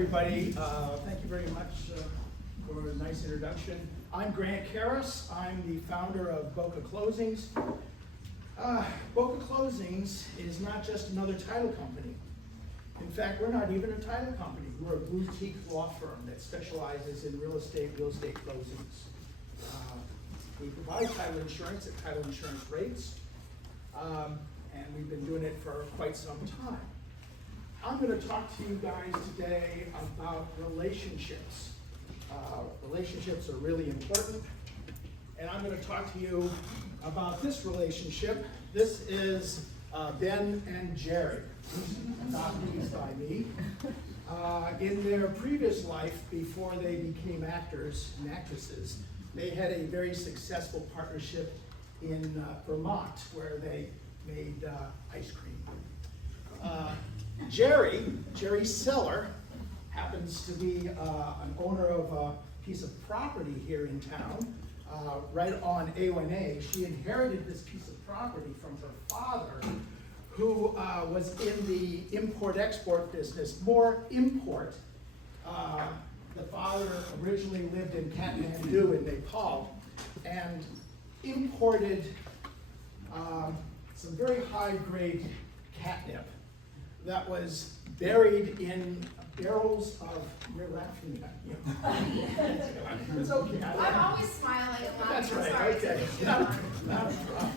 everybody. Thank you very much for a nice introduction. I'm Grant Kehres. I'm the founder of BocaClosings. BocaClosings is not just another title company. In fact, we're not even a title company. We're a boutique law firm that specializes in real estate closings. We provide title insurance at title insurance rates, and we've been doing it for quite some time. I'm going to talk to you guys today about relationships. Relationships are really important, and I'm going to talk to you about this relationship. This is Ben and Jerry, adoptees by me. In their previous life, before they became actors and actresses, they had a very successful partnership in Vermont, where they made ice cream. Jerry Seller happens to be an owner of a piece of property here in town, right on A1A. She inherited this piece of property from her father, who was in the import-export business, more import. The father originally lived in Kathmandu in Nepal and imported some very high-grade catnip that was buried in barrels of, you're laughing at me. It's okay. I'm always smiling and laughing. That's right, Sorry, okay. Not a problem.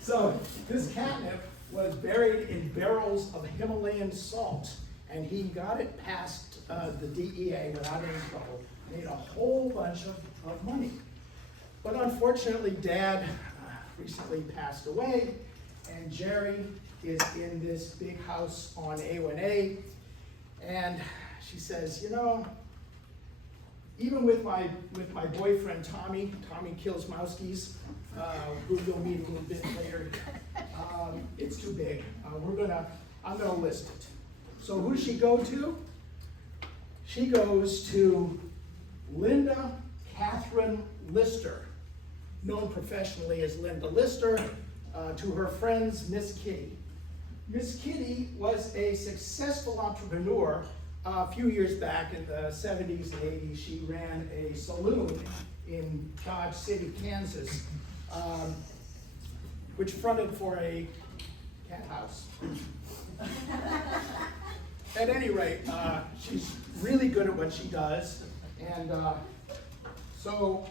So this catnip was buried in barrels of Himalayan salt, and he got it past the DEA without any trouble, made a whole bunch of money. But unfortunately, Dad recently passed away, and Jerry is in this big house on A1A, and she says, you know, even with my boyfriend Tommy Kilsmowski's, who you'll meet a little bit later, it's too big. I'm gonna list it. So who does she go to? She goes to Linda Catherine Lister, known professionally as Linda Lister, to her friends Miss Kitty. Miss Kitty was a successful entrepreneur. A few years back in the 70s and 80s, she ran a saloon in Dodge City, Kansas, which fronted for a cat house. At any rate, she's really good at what she does, and so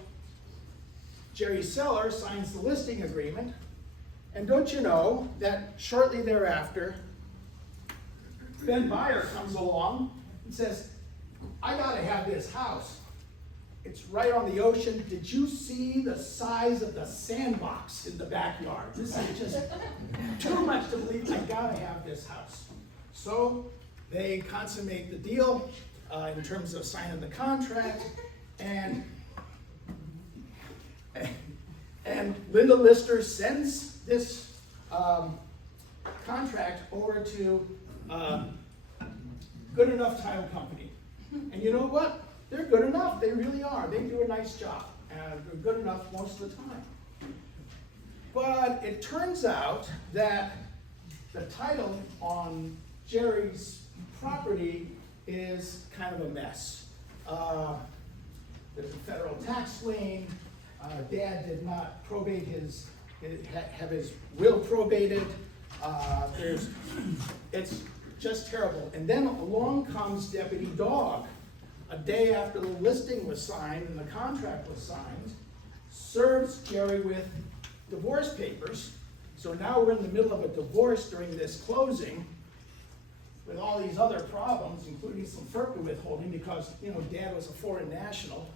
Jerry Seller signs the listing agreement, and don't you know that shortly thereafter, Ben Buyer comes along and says, I gotta have this house. It's right on the ocean. Did you see the size of the sandbox in the backyard? This is just too much to believe. I gotta have this house. So they consummate the deal in terms of signing the contract, and Linda Lister sends this contract over to Good Enough Title Company. And you know what? They're good enough. They really are. They do a nice job. And they're good enough most of the time. But it turns out that the title on Jerry's property is kind of a mess. There's a federal tax lien. Dad did not probate have his will probated. It's just terrible. And then along comes Deputy Dog, a day after the listing was signed and the contract was signed, serves Jerry with divorce papers. So now we're in the middle of a divorce during this closing with all these other problems, including some FERPA withholding because, you know, Dad was a foreign national.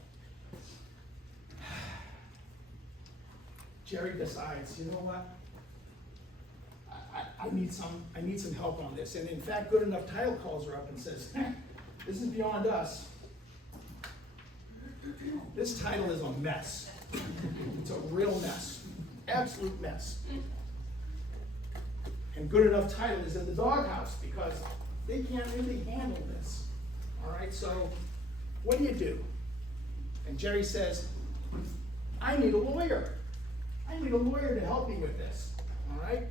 Jerry decides, you know what? I need some help on this. And in fact, Good Enough Title calls her up and says, this is beyond us. This title is a mess. It's a real mess. Absolute mess. And Good Enough Title is in the doghouse because they can't really handle this. All right, so what do? And Jerry says, I need a lawyer. I need a lawyer to help me with this. All right?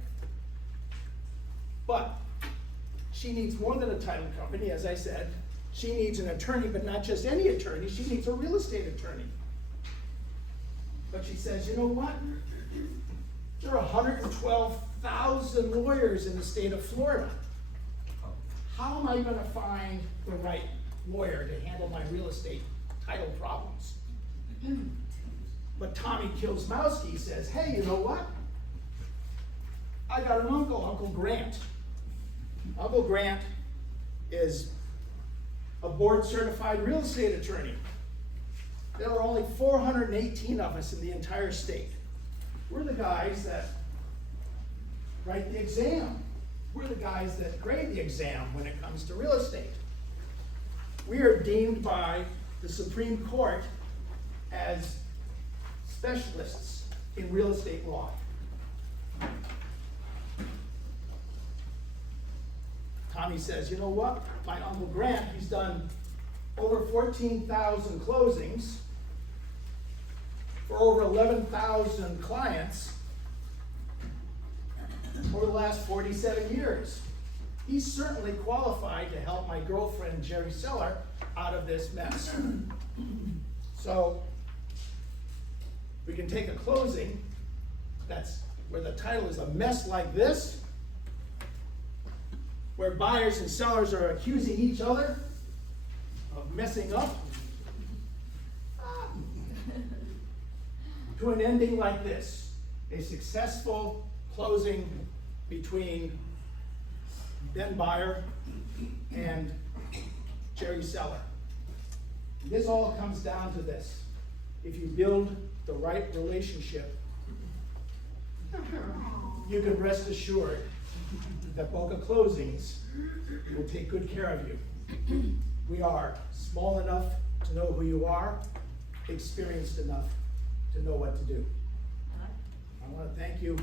But she needs more than a title company, as I said. She needs an attorney, but not just any attorney, she needs a real estate attorney. But she says, you know what? There are 112,000 lawyers in the state of Florida. How am I gonna find the right lawyer to handle my real estate title problems? But Tommy Kilsmowski says, hey, you know what? I got an uncle, Uncle Grant. Uncle Grant is a board-certified real estate attorney. There are only 418 of us in the entire state. We're the guys that write the exam. We're the guys that grade the exam when it comes to real estate. We are deemed by the Supreme Court as specialists in real estate law. Tommy says, you know what? My Uncle Grant, he's done over 14,000 closings for over 11,000 clients over the last 47 years. He's certainly qualified to help my girlfriend, Jerry Seller, out of this mess. So, we can take a closing that's where the title is a mess like this, where buyers and sellers are accusing each other of messing up, to an ending like this, a successful closing between Ben Buyer and Jerry Seller. This all comes down to this. If you build the right relationship, you can rest assured that BocaClosings will take good care of you. We are small enough to know who you are, experienced enough to know what to do. I want to thank you